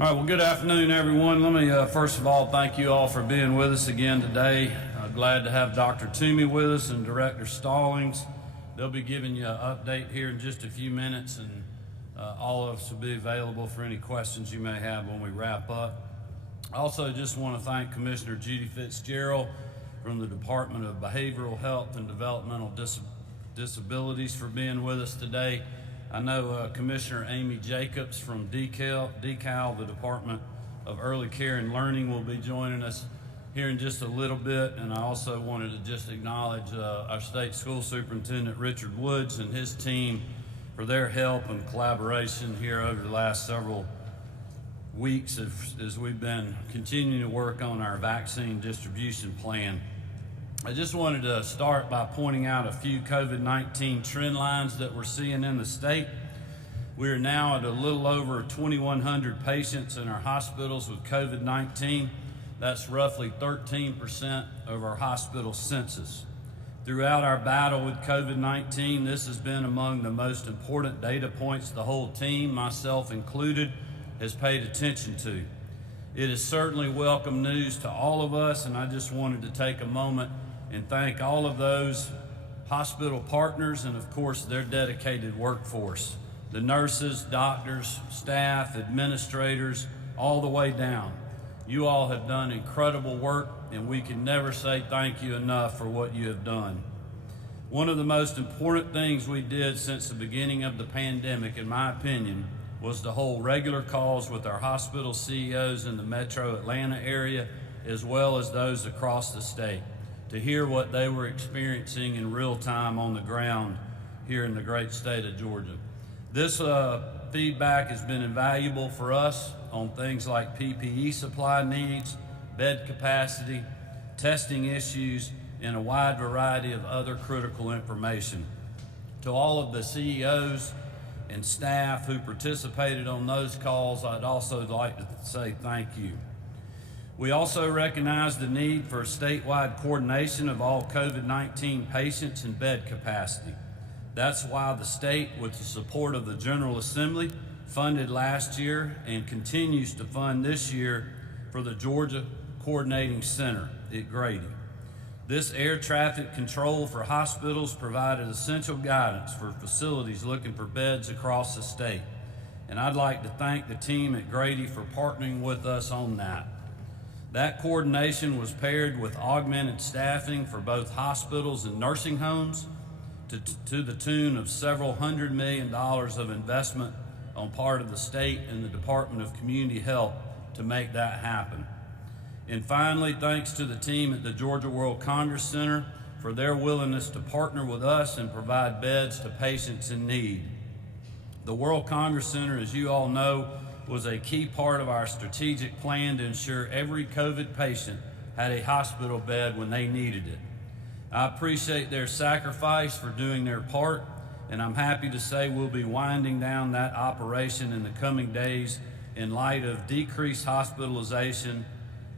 All right, well, good afternoon, everyone. Let me first of all thank you all for being with us again today. Glad to have Dr. Toomey with us and Director Stallings. They'll be giving you an update here in just a few minutes, and all of us will be available for any questions you may have when we wrap up. I also just want to thank Commissioner Judy Fitzgerald from the Department of Behavioral Health and Developmental Disabilities for being with us today. I know Commissioner Amy Jacobs from DECAL, the Department of Early Care and Learning, will be joining us here in just a little bit. And I also wanted to just acknowledge our state school superintendent, Richard Woods, and his team for their help and collaboration here over the last several weeks as we've been continuing to work on our vaccine distribution plan. I just wanted to start by pointing out a few COVID-19 trend lines that we're seeing in the state. We are now at a little over 2,100 patients in our hospitals with COVID-19. That's roughly 13% of our hospital census. Throughout our battle with COVID-19, this has been among the most important data points the whole team, myself included, has paid attention to. It is certainly welcome news to all of us, and I just wanted to take a moment and thank all of those hospital partners and, of course, their dedicated workforce. The nurses, doctors, staff, administrators, all the way down. You all have done incredible work, and we can never say thank you enough for what you have done. One of the most important things we did since the beginning of the pandemic, in my opinion, was to hold regular calls with our hospital CEOs in the metro Atlanta area, as well as those across the state, to hear what they were experiencing in real time on the ground here in the great state of Georgia. This feedback has been invaluable for us on things like PPE supply needs, bed capacity, testing issues, and a wide variety of other critical information. To all of the CEOs and staff who participated on those calls, I'd also like to say thank you. We also recognize the need for statewide coordination of all COVID-19 patients and bed capacity. That's why the state, with the support of the General Assembly, funded last year and continues to fund this year for the Georgia Coordinating Center at Grady. This air traffic control for hospitals provided essential guidance for facilities looking for beds across the state. And I'd like to thank the team at Grady for partnering with us on that. That coordination was paired with augmented staffing for both hospitals and nursing homes to the tune of several $100 million of investment on part of the state and the Department of Community Health to make that happen. And finally, thanks to the team at the Georgia World Congress Center for their willingness to partner with us and provide beds to patients in need. The World Congress Center, as you all know, was a key part of our strategic plan to ensure every COVID patient had a hospital bed when they needed it. I appreciate their sacrifice for doing their part, and I'm happy to say we'll be winding down that operation in the coming days in light of decreased hospitalization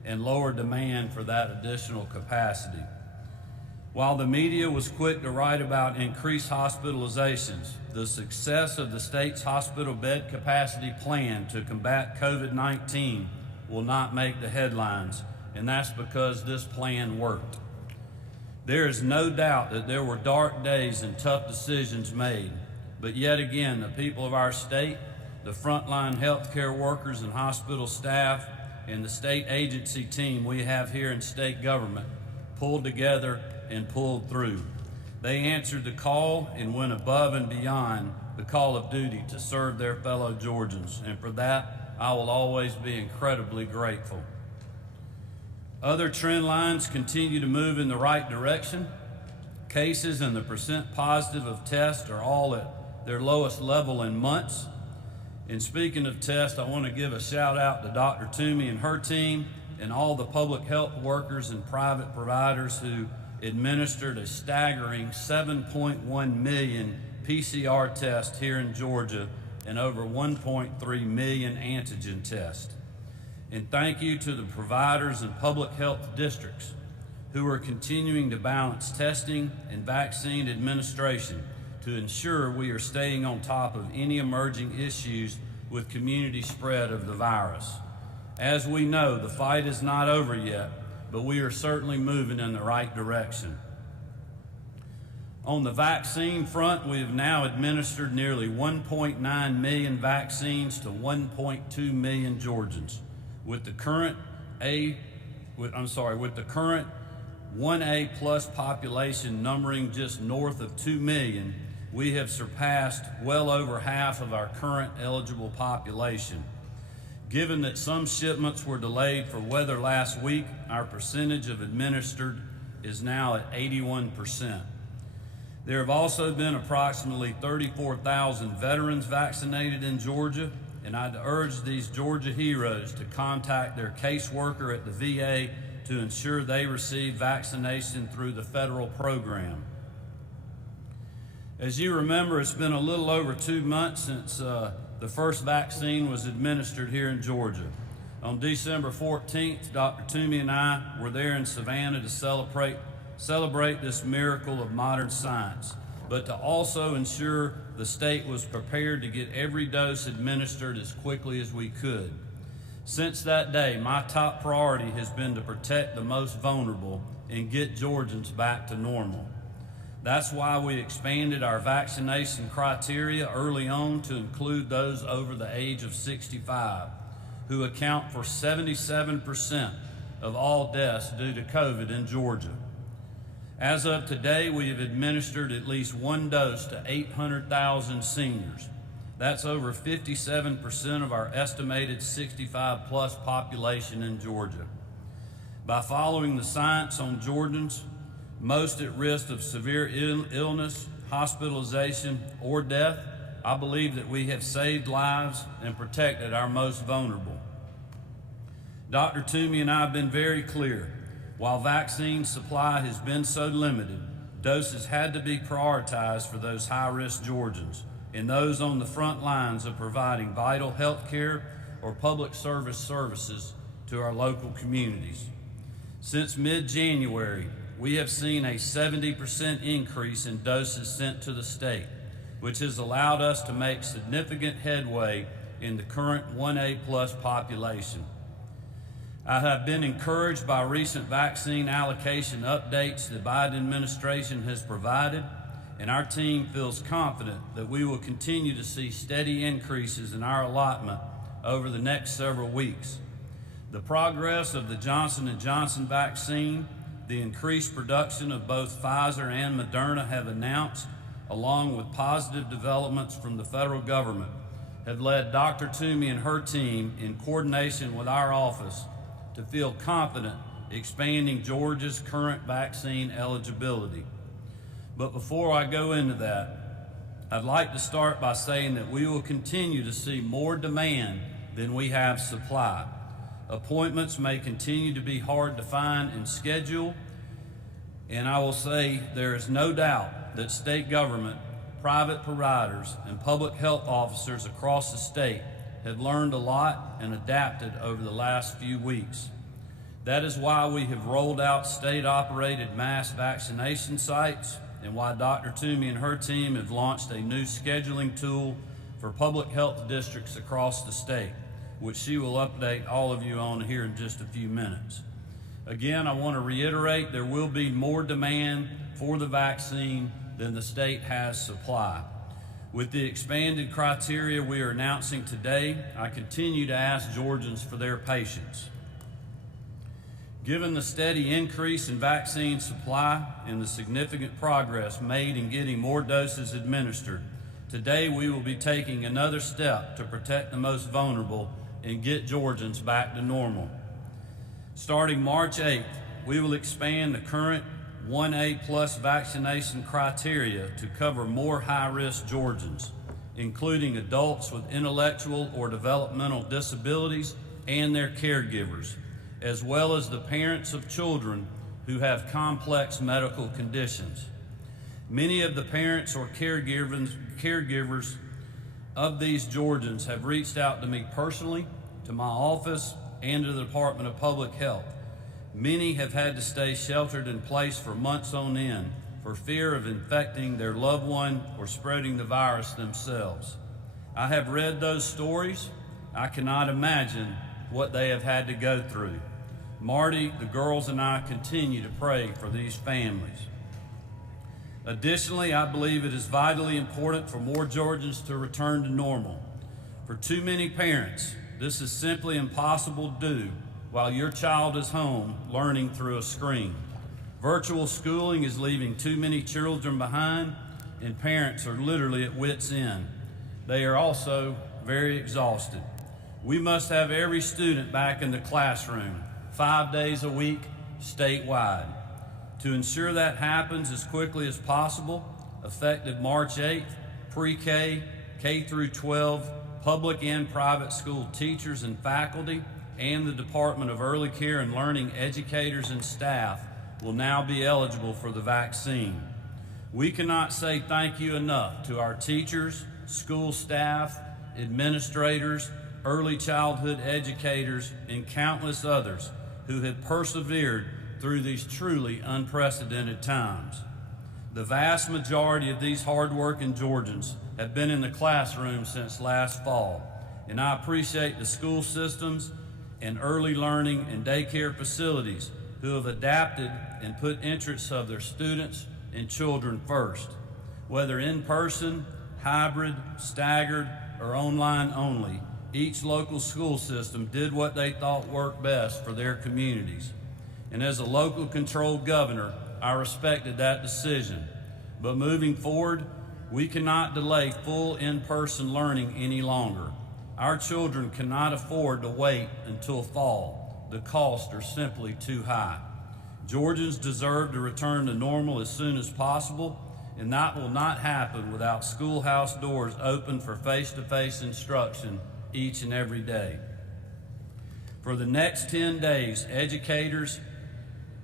and lower demand for that additional capacity. While the media was quick to write about increased hospitalizations, the success of the state's hospital bed capacity plan to combat COVID-19 will not make the headlines, and that's because this plan worked. There is no doubt that there were dark days and tough decisions made, but yet again, the people of our state, the frontline healthcare workers and hospital staff, and the state agency team we have here in state government pulled together and pulled through. They answered the call and went above and beyond the call of duty to serve their fellow Georgians, and for that, I will always be incredibly grateful. Other trend lines continue to move in the right direction. Cases and the percent positive of tests are all at their lowest level in months. And speaking of tests, I want to give a shout out to Dr. Toomey and her team and all the public health workers and private providers who administered a staggering 7.1 million PCR tests here in Georgia and over 1.3 million antigen tests. And thank you to the providers and public health districts who are continuing to balance testing and vaccine administration to ensure we are staying on top of any emerging issues with community spread of the virus. As we know, the fight is not over yet, but we are certainly moving in the right direction. On the vaccine front, we have now administered nearly 1.9 million vaccines to 1.2 million Georgians. With the current 1A plus population numbering just north of 2 million, we have surpassed well over half of our current eligible population. Given that some shipments were delayed for weather last week, our percentage of administered is now at 81%. There have also been approximately 34,000 veterans vaccinated in Georgia, and I'd urge these Georgia heroes to contact their caseworker at the VA to ensure they receive vaccination through the federal program. As you remember, it's been a little over 2 months since the first vaccine was administered here in Georgia. On December 14th, Dr. Toomey and I were there in Savannah to celebrate this miracle of modern science, but to also ensure the state was prepared to get every dose administered as quickly as we could. Since that day, my top priority has been to protect the most vulnerable and get Georgians back to normal. That's why we expanded our vaccination criteria early on to include those over the age of 65, who account for 77% of all deaths due to COVID in Georgia. As of today, we have administered at least one dose to 800,000 seniors. That's over 57% of our estimated 65 plus population in Georgia. By following the science on Georgians most at risk of severe illness, hospitalization, or death, I believe that we have saved lives and protected our most vulnerable. Dr. Toomey and I have been very clear. While vaccine supply has been so limited, doses had to be prioritized for those high-risk Georgians and those on the front lines of providing vital health care or public services to our local communities. Since mid-January, we have seen a 70% increase in doses sent to the state, which has allowed us to make significant headway in the current 1A plus population. I have been encouraged by recent vaccine allocation updates the Biden administration has provided, and our team feels confident that we will continue to see steady increases in our allotment over the next several weeks. The progress of the Johnson & Johnson vaccine, the increased production of both Pfizer and Moderna have announced, along with positive developments from the federal government, have led Dr. Toomey and her team, in coordination with our office, to feel confident expanding Georgia's current vaccine eligibility. But before I go into that, I'd like to start by saying that we will continue to see more demand than we have supply. Appointments may continue to be hard to find and schedule, and I will say there is no doubt that state government, private providers, and public health officers across the state have learned a lot and adapted over the last few weeks. That is why we have rolled out state-operated mass vaccination sites and why Dr. Toomey and her team have launched a new scheduling tool for public health districts across the state, which she will update all of you on here in just a few minutes. Again, I want to reiterate there will be more demand for the vaccine than the state has supply. With the expanded criteria we are announcing today, I continue to ask Georgians for their patience. Given the steady increase in vaccine supply and the significant progress made in getting more doses administered, today we will be taking another step to protect the most vulnerable and get Georgians back to normal. Starting March 8th, we will expand the current 1A plus vaccination criteria to cover more high-risk Georgians, including adults with intellectual or developmental disabilities and their caregivers, as well as the parents of children who have complex medical conditions. Many of the parents or caregivers of these Georgians have reached out to me personally, to my office, and to the Department of Public Health. Many have had to stay sheltered in place for months on end for fear of infecting their loved one or spreading the virus themselves. I have read those stories. I cannot imagine what they have had to go through. Marty, the girls, and I continue to pray for these families. Additionally, I believe it is vitally important for more Georgians to return to normal. For too many parents, this is simply impossible to do while your child is home learning through a screen. Virtual schooling is leaving too many children behind, and parents are literally at wit's end. They are also very exhausted. We must have every student back in the classroom 5 days a week, statewide. To ensure that happens as quickly as possible, effective March 8th, pre-K, K-12, public and private school teachers and faculty, and the Department of Early Care and Learning educators and staff will now be eligible for the vaccine. We cannot say thank you enough to our teachers, school staff, administrators, early childhood educators, and countless others who have persevered through these truly unprecedented times. The vast majority of these hardworking Georgians have been in the classroom since last fall, and I appreciate the school systems and early learning and daycare facilities who have adapted and put interests of their students and children first. Whether in person, hybrid, staggered, or online only, each local school system did what they thought worked best for their communities. And as a local controlled governor, I respected that decision. But moving forward, we cannot delay full in-person learning any longer. Our children cannot afford to wait until fall. The costs are simply too high. Georgians deserve to return to normal as soon as possible, and that will not happen without schoolhouse doors open for face-to-face instruction each and every day. For the next 10 days, educators,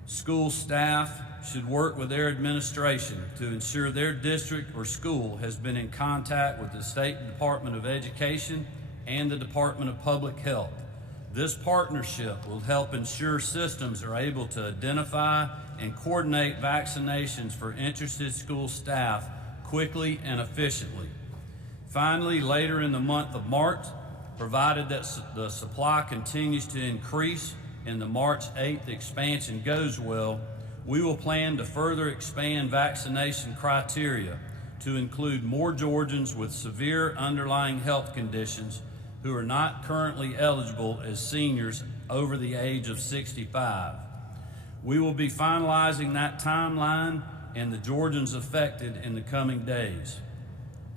school staff should work with their administration to ensure their district or school has been in contact with the State Department of Education and the Department of Public Health. This partnership will help ensure systems are able to identify and coordinate vaccinations for interested school staff quickly and efficiently. Finally, later in the month of March, provided that the supply continues to increase and the March 8th expansion goes well, we will plan to further expand vaccination criteria to include more Georgians with severe underlying health conditions who are not currently eligible as seniors over the age of 65. We will be finalizing that timeline and the Georgians affected in the coming days.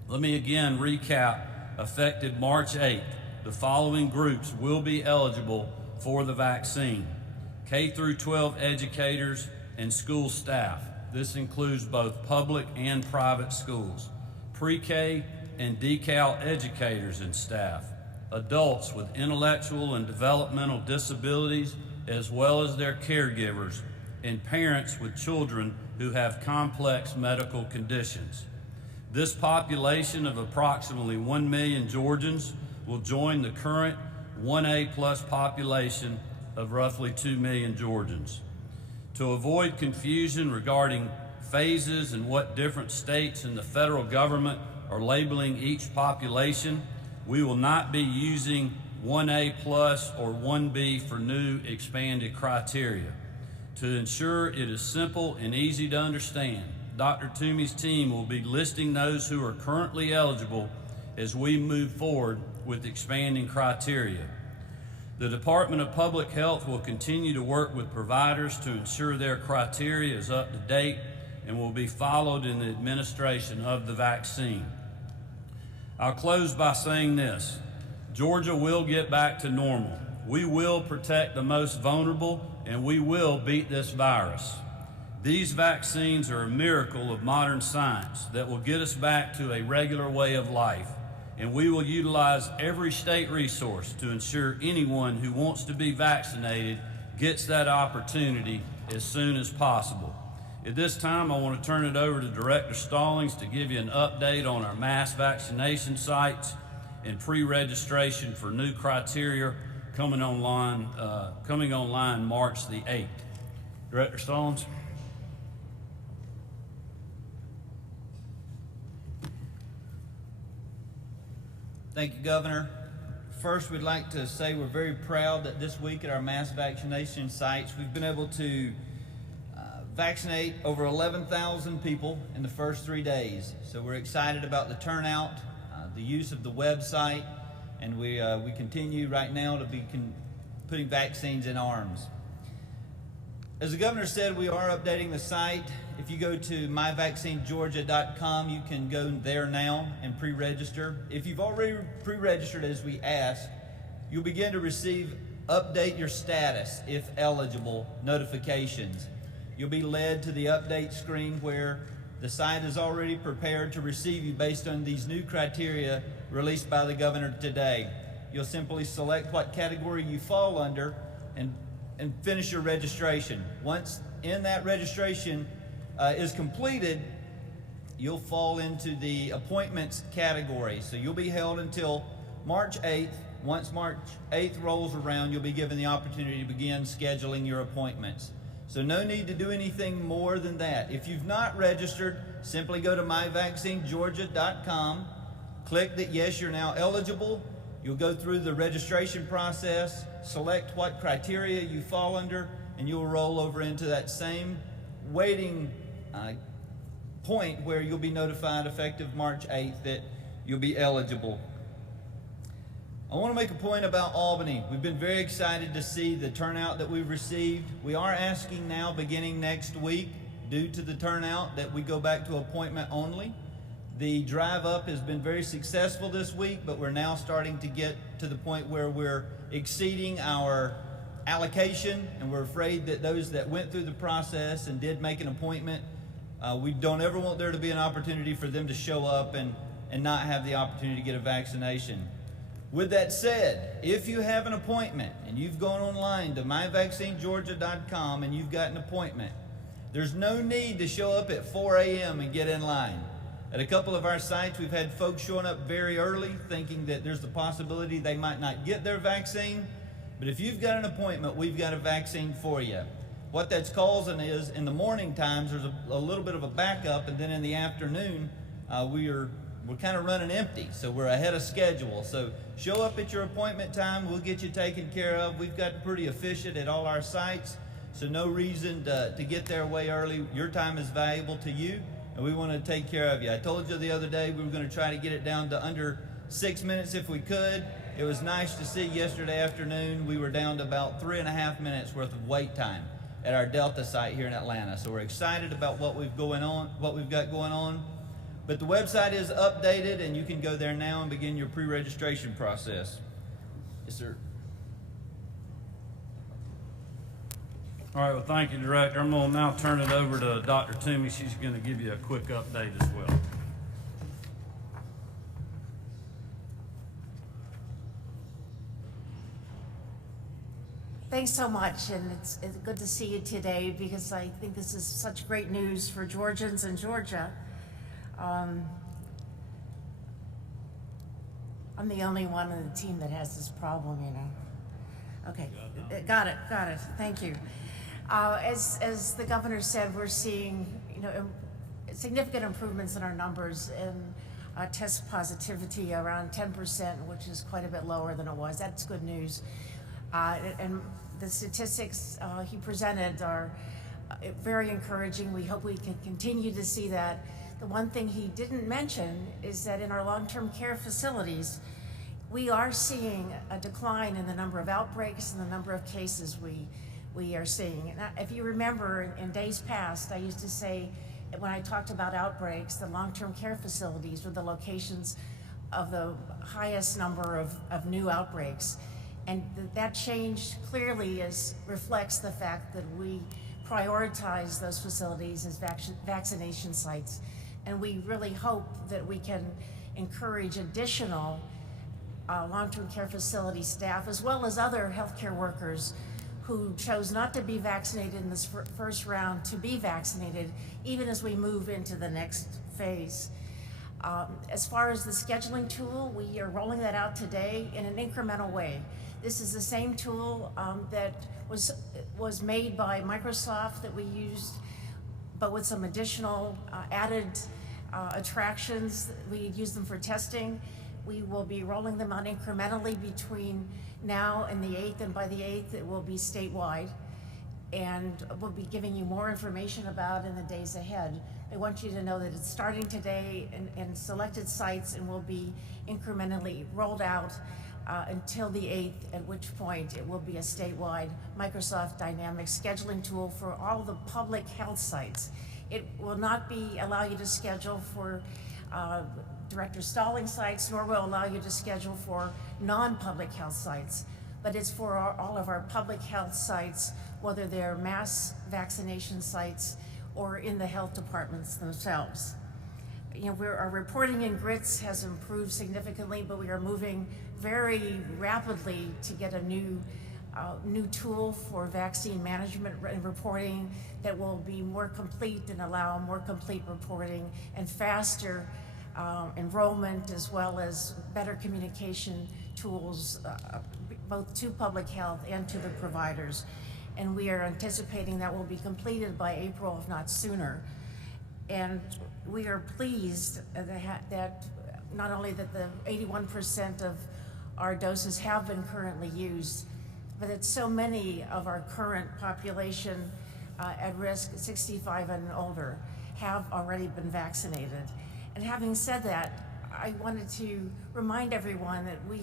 Let me again recap. Effective March 8th, the following groups will be eligible for the vaccine: K-12 educators and school staff. This includes both public and private schools. Pre-K and DECAL educators and staff. Adults with intellectual and developmental disabilities, as well as their caregivers, and parents with children who have complex medical conditions. This population of approximately 1 million Georgians will join the current 1A plus population of roughly 2 million Georgians. To avoid confusion regarding phases and what different states and the federal government are labeling each population, we will not be using 1A plus or 1B for new expanded criteria. To ensure it is simple and easy to understand, Dr. Toomey's team will be listing those who are currently eligible as we move forward with expanding criteria. The Department of Public Health will continue to work with providers to ensure their criteria is up to date and will be followed in the administration of the vaccine. I'll close by saying this: Georgia will get back to normal. We will protect the most vulnerable, and we will beat this virus. These vaccines are a miracle of modern science that will get us back to a regular way of life, and we will utilize every state resource to ensure anyone who wants to be vaccinated gets that opportunity as soon as possible. At this time, I want to turn it over to Director Stallings to give you an update on our mass vaccination sites and pre-registration for new criteria coming online March the 8th. Director Stallings. Thank you, Governor. First, we'd like to say we're very proud that this week at our mass vaccination sites, we've been able to vaccinate over 11,000 people in the first 3 days. So we're excited about the turnout, the use of the website, and we continue right now to be putting vaccines in arms. As the governor said, we are updating the site. If you go to myvaccinegeorgia.com, you can go there now and pre-register. If you've already pre-registered as we asked, you'll begin to receive update your status if eligible notifications. You'll be led to the update screen where the site is already prepared to receive you based on these new criteria released by the governor today. You'll simply select what category you fall under and finish your registration. Once in that registration is completed, you'll fall into the appointments category. So you'll be held until March 8th. Once March 8th rolls around, you'll be given the opportunity to begin scheduling your appointments. So no need to do anything more than that. If you've not registered, simply go to myvaccinegeorgia.com, click that yes, you're now eligible. You'll go through the registration process, select what criteria you fall under, and you'll roll over into that same waiting point where you'll be notified effective March 8th that you'll be eligible. I want to make a point about Albany. We've been very excited to see the turnout that we've received. We are asking now, beginning next week, due to the turnout, that we go back to appointment only. The drive up has been very successful this week, but we're now starting to get to the point where we're exceeding our allocation, and we're afraid that those that went through the process and did make an appointment, we don't ever want there to be an opportunity for them to show up and not have the opportunity to get a vaccination. With that said, if you have an appointment and you've gone online to myvaccinegeorgia.com and you've got an appointment, there's no need to show up at 4 a.m. and get in line. At a couple of our sites, we've had folks showing up very early thinking that there's the possibility they might not get their vaccine. But if you've got an appointment, we've got a vaccine for you. What that's causing is in the morning times, there's a little bit of a backup, and then in the afternoon, we're kind of running empty, so we're ahead of schedule. So show up at your appointment time, we'll get you taken care of. We've got pretty efficient at all our sites, so no reason to get there way early. Your time is valuable to you, and we want to take care of you. I told you the other day we were going to try to get it down to under 6 minutes if we could. It was nice to see yesterday afternoon we were down to about 3.5 minutes worth of wait time at our Delta site here in Atlanta. So we're excited about what we've got going on. But the website is updated, and you can go there now and begin your pre-registration process. Yes, sir. All right, well, thank you, Director. I'm going to now turn it over to Dr. Toomey. She's going to give you a quick update as well. Thanks so much, and it's good to see you today because I think this is such great news for Georgians and Georgia. I'm the only one on the team that has this problem, you know. Okay, got it, thank you. As the governor said, we're seeing, significant improvements in our numbers in test positivity, around 10%, which is quite a bit lower than it was. That's good news. And the statistics he presented are very encouraging. We hope we can continue to see that. The one thing he didn't mention is that in our long-term care facilities, we are seeing a decline in the number of outbreaks and the number of cases we are seeing. And if you remember, in days past, I used to say, when I talked about outbreaks, the long-term care facilities were the locations of the highest number of new outbreaks. And that change clearly reflects the fact that we prioritize those facilities as vaccination sites. And we really hope that we can encourage additional long-term care facility staff, as well as other healthcare workers who chose not to be vaccinated in this first round to be vaccinated, even as we move into the next phase. As far as the scheduling tool, we are rolling that out today in an incremental way. This is the same tool that was made by Microsoft that we used, but with some additional added attractions. We use them for testing. We will be rolling them out incrementally between now and the 8th, and by the 8th it will be statewide. And we'll be giving you more information about in the days ahead. I want you to know that it's starting today in selected sites and will be incrementally rolled out until the 8th, at which point it will be a statewide Microsoft Dynamics scheduling tool for all the public health sites. It will not allow you to schedule for Director Stalling sites, nor will allow you to schedule for non-public health sites, but it's for all of our public health sites, whether they're mass vaccination sites or in the health departments themselves. Our reporting in GRITS has improved significantly, but we are moving very rapidly to get a new tool for vaccine management and reporting that will be more complete and allow more complete reporting and faster enrollment, as well as better communication tools, both to public health and to the providers. And we are anticipating that will be completed by April, if not sooner. And we are pleased that not only that the 81% of our doses have been currently used, but that so many of our current population at risk, 65 and older, have already been vaccinated. And having said that, I wanted to remind everyone that we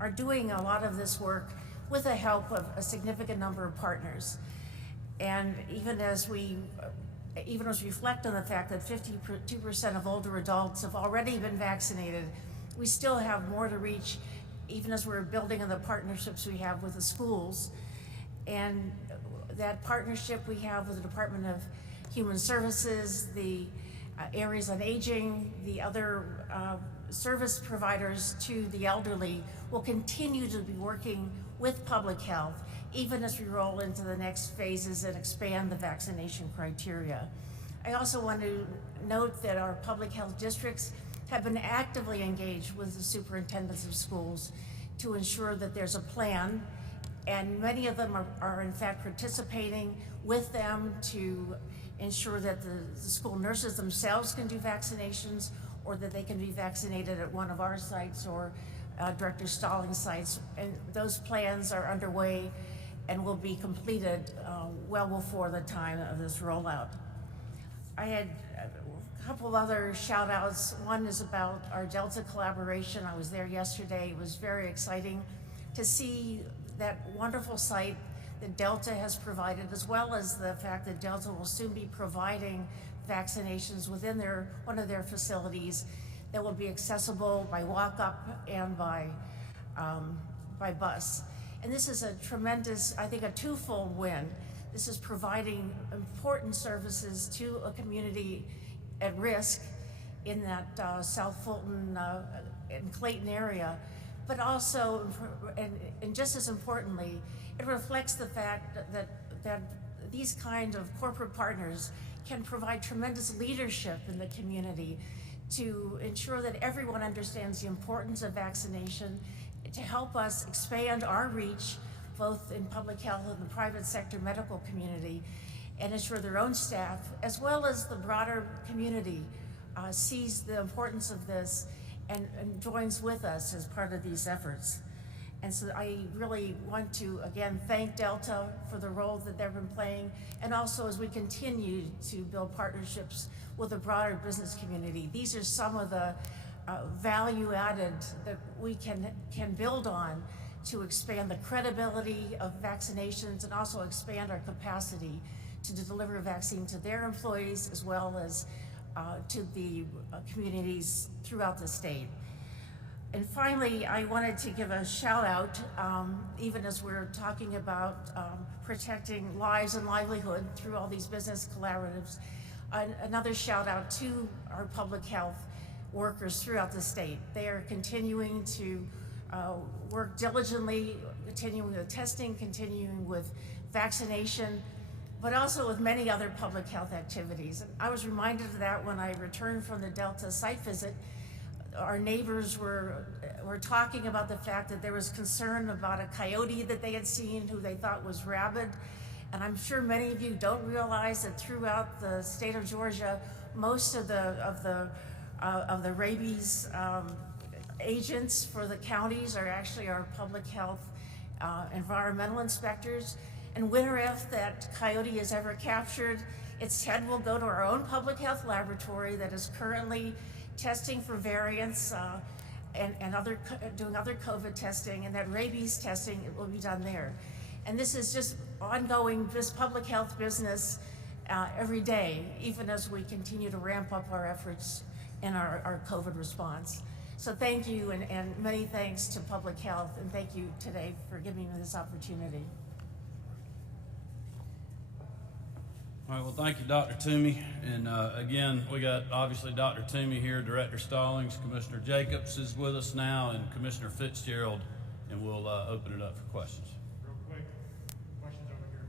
are doing a lot of this work with the help of a significant number of partners. And even as we reflect on the fact that 52% of older adults have already been vaccinated, we still have more to reach, even as we're building on the partnerships we have with the schools. And that partnership we have with the Department of Human Services, the areas on aging, the other service providers to the elderly, will continue to be working with public health, even as we roll into the next phases and expand the vaccination criteria. I also want to note that our public health districts have been actively engaged with the superintendents of schools to ensure that there's a plan, and many of them are in fact participating with them to ensure that the school nurses themselves can do vaccinations, or that they can be vaccinated at one of our sites or Director Stalling sites. And those plans are underway and will be completed well before the time of this rollout. I had a couple of other shout outs. One is about our Delta collaboration. I was there yesterday. It was very exciting to see that wonderful site that Delta has provided, as well as the fact that Delta will soon be providing vaccinations within one of their facilities that will be accessible by walk-up and by bus. And this is a tremendous, I think, a twofold win. This is providing important services to a community at risk in that South Fulton and Clayton area, but also, and just as importantly, it reflects the fact that these kind of corporate partners can provide tremendous leadership in the community to ensure that everyone understands the importance of vaccination, to help us expand our reach, both in public health and the private sector medical community, and ensure their own staff, as well as the broader community, sees the importance of this and joins with us as part of these efforts. And so I really want to, again, thank Delta for the role that they've been playing, and also as we continue to build partnerships with the broader business community. These are some of the value added that we can build on to expand the credibility of vaccinations and also expand our capacity to deliver vaccine to their employees, as well as to the communities throughout the state. And finally, I wanted to give a shout out, even as we're talking about protecting lives and livelihood through all these business collaboratives, another shout out to our public health workers throughout the state. They are continuing to work diligently, continuing with testing, continuing with vaccination, but also with many other public health activities. And I was reminded of that when I returned from the Delta site visit. Our neighbors were talking about the fact that there was concern about a coyote that they had seen who they thought was rabid. And I'm sure many of you don't realize that throughout the state of Georgia, most of the rabies agents for the counties are actually our public health environmental inspectors. And winner if that coyote is ever captured, its head will go to our own public health laboratory that is currently testing for variants and doing other COVID testing, and that rabies testing will be done there. And this is just ongoing public health business every day, even as we continue to ramp up our efforts in our COVID response. So thank you, and many thanks to public health, and thank you today for giving me this opportunity. All right, well, thank you, Dr. Toomey. And again, we got obviously Dr. Toomey here, Director Stallings, Commissioner Jacobs is with us now, and Commissioner Fitzgerald, and we'll open it up for questions. Real quick, questions over here,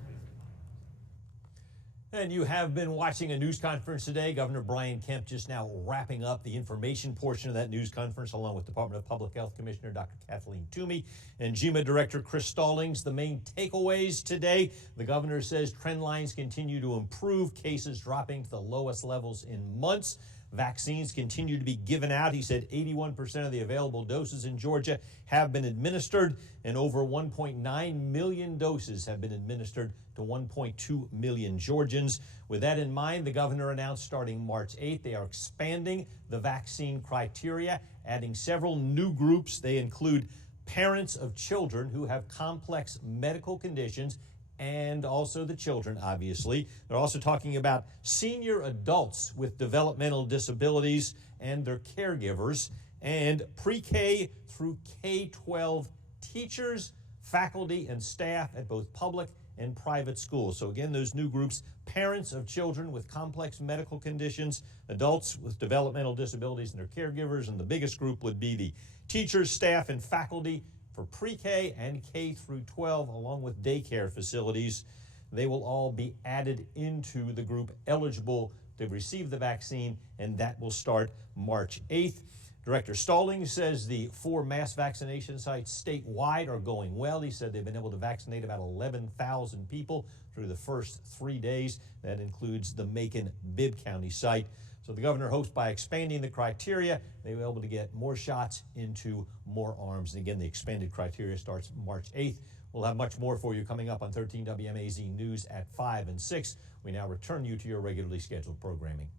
please. And you have been watching a news conference today. Governor Brian Kemp just now wrapping up the information portion of that news conference, along with Department of Public Health Commissioner Dr. Kathleen Toomey and GMA Director Chris Stallings. The main takeaways today: the governor says trend lines continue to improve, cases dropping to the lowest levels in months. Vaccines continue to be given out. He said 81% of the available doses in Georgia have been administered, and over 1.9 million doses have been administered to 1.2 million Georgians. With that in mind, the governor announced starting March 8th, they are expanding the vaccine criteria, adding several new groups. They include parents of children who have complex medical conditions, and also the children, obviously. They're also talking about senior adults with developmental disabilities and their caregivers, and pre-K through K-12 teachers, faculty, and staff at both public and private schools. So again, those new groups: parents of children with complex medical conditions, adults with developmental disabilities and their caregivers, and the biggest group would be the teachers, staff, and faculty for pre-K and K through 12, along with daycare facilities. They will all be added into the group eligible to receive the vaccine, and that will start March 8th. Director Stallings says the 4 mass vaccination sites statewide are going well. He said they've been able to vaccinate about 11,000 people through the first 3 days. That includes the Macon Bibb County site. So the governor hopes by expanding the criteria, they will be able to get more shots into more arms. And again, the expanded criteria starts March 8th. We'll have much more for you coming up on 13 WMAZ News at 5 and 6. We now return you to your regularly scheduled programming.